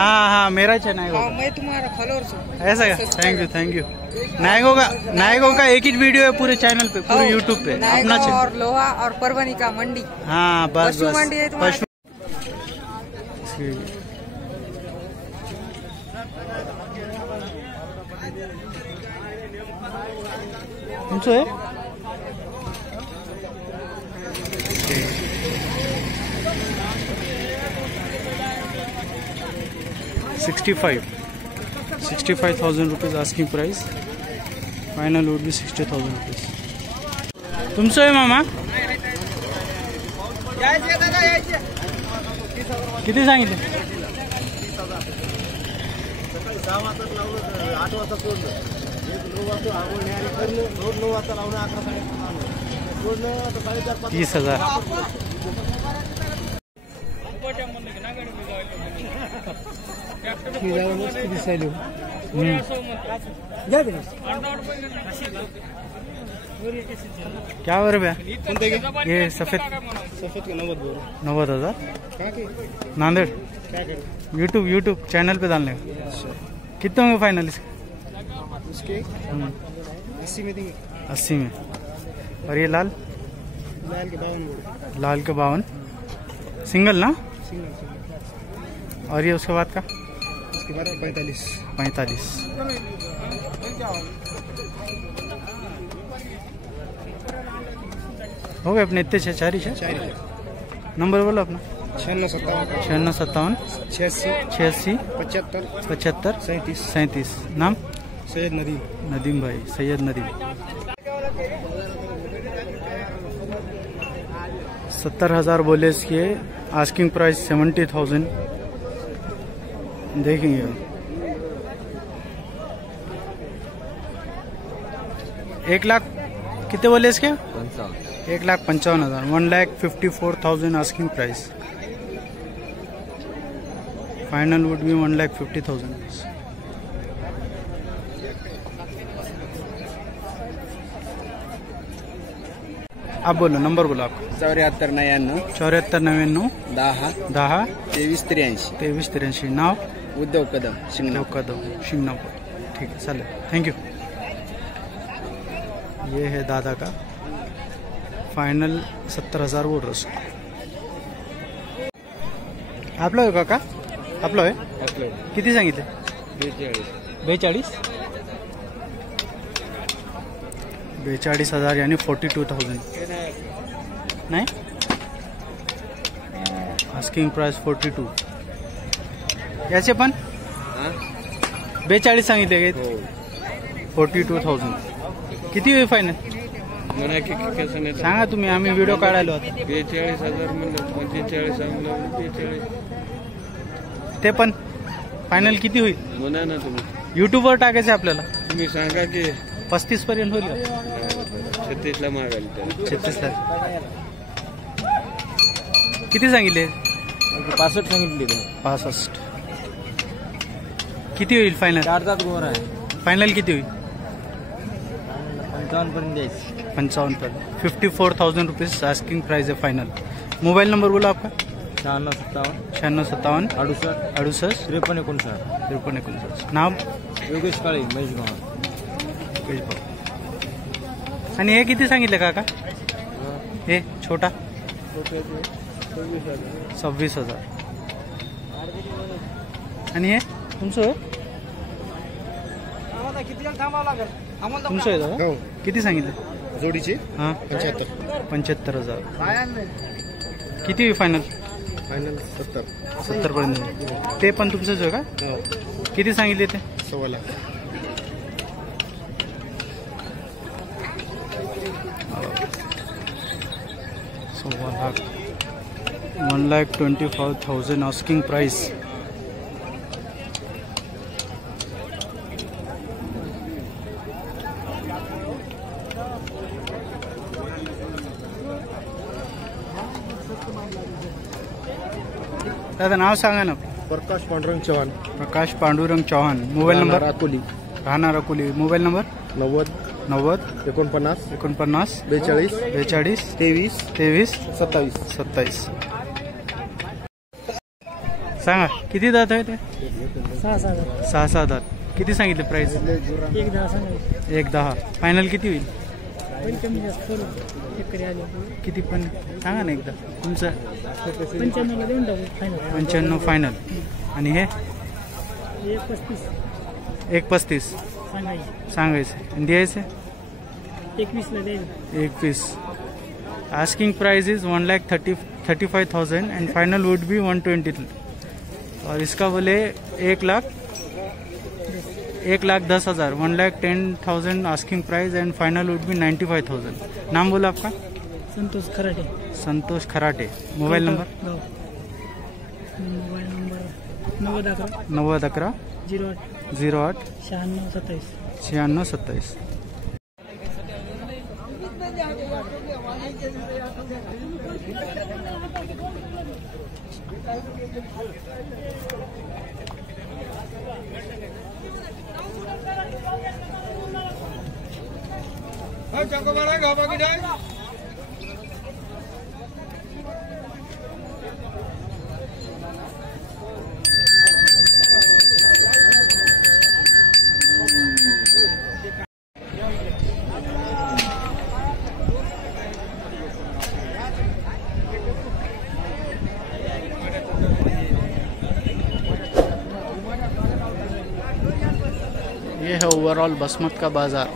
हाँ हाँ मेरा चैनल। हाँ, मैं तुम्हारा फॉलोअर्स हूँ। ऐसा क्या? Thank you. नायकों का एक ही वीडियो है पूरे चैनल पे, पूरे यूट्यूब पे अपना चैनल। और लोहा और परवनी का मंडी। हाँ बस पशु मंडी है तुम्हारा। तुमसे है 65,000 rupees asking price, final would B 60,000 रुपीज. तुमचं आहे मामा? किती सांगितले? 30,000. क्या हो रहा है? ये सफेद के 90,000 नांदेड़ यूट्यूब चैनल पे डालने का. कितने होंगे फाइनल इसके? 80 में देंगे. 80 में. और ये लाल के 52 सिंगल ना? और ये उसके बाद का? उसके बाद 45. हो गए अपने इतने 4 नंबर बोलो अपना. 9657 86 75 37. नाम? सैयद नदीम भाई. सैयद नदीम. 70,000 बोले इसके. Asking price 70,000. देखेंगे 1 लाख कितने बोले इसके? 1,55,000. 1,54,000 asking price. Final would B 1,50,000. आप बोलो नंबर बोलो आपका. 7499 10 2383. नाव? उद्धव कदम शिंगणापूर. ठीक है चालेल. थँक्यू. ये है दादा का. फाइनल 70,000 बोल रहा. आपलं आहे काका? आपलं आहे. किती सांगितले? 42,000 यानी 42,000. नाही आस्किंग प्राइस 42. याचे पण 42 सांगितले का? 42,000. किती होईल फायनल? सांगा तुम्ही. आम्ही व्हिडिओ काढायला होता. 42,000 म्हणलं. 45 ते पण फायनल किती होईल म्हणा ना तुम्ही. युट्यूबवर टाकायचं आपल्याला. तुम्ही सांगा की 35 पर्यंत होईल. 36 ला मागायला. 36 ला किती सांगितले? 65 सांगितले. 65. किती होईल फायनल? 4 गोर आहे. फायनल किती होईल? 55 पर्यंत द्यायचं. 55 पर्यंत. 54,000 रुपीज आस्किंग प्राइस है फाइनल. मोबाइल नंबर बोला आपका? 9657 68 5359. नाम? योगेश काळे महेशगाव. आणि हे किती सांगितलं काका? हे छोटा 26,000. आणि हे तुमचं? तुमचं आहे दादा? किती सांगितलं जोडीचे? हां 75,000. किती फायनल? 70 पर्यंत. ते पण तुमचंच आहे का? किती सांगितले ते? 1.25 लाख. 1,25,000 आस्किंग प्राइस. दादा नाव सांगा ना. प्रकाश पांडुरंग चव्हाण. Mobile number? राहणार अकोली. Mobile number? 90 49 42 23 27. सांगा किती दात आहे ते? 6,000 6 दात. किती सांगितले प्राइस? 1,10 सांगायचं. 1,10. फायनल किती होईल? पण कमी जास्त करू शेतकरी आले किती पण सांगा ना एकदा तुमचं. 95ला देऊन टाकू फायनल. 95 फायनल. आणि हे 1,35 1,35 सांगायचं. सांगायचं आणि द्यायचं 21ला द्यायचं. 21. Asking price is 1,35,000 and final would be 120. और इसका बोले 1,10,000. 1,10,000 asking price and final would be 95,000. नाम बोला आपका? संतोष खराटे. संतोष खराटे. Mobile number? गाव. Mobile number 9011 9011 08 08 96 27. 96 27. ये है ओवरऑल बसमत का बाजार.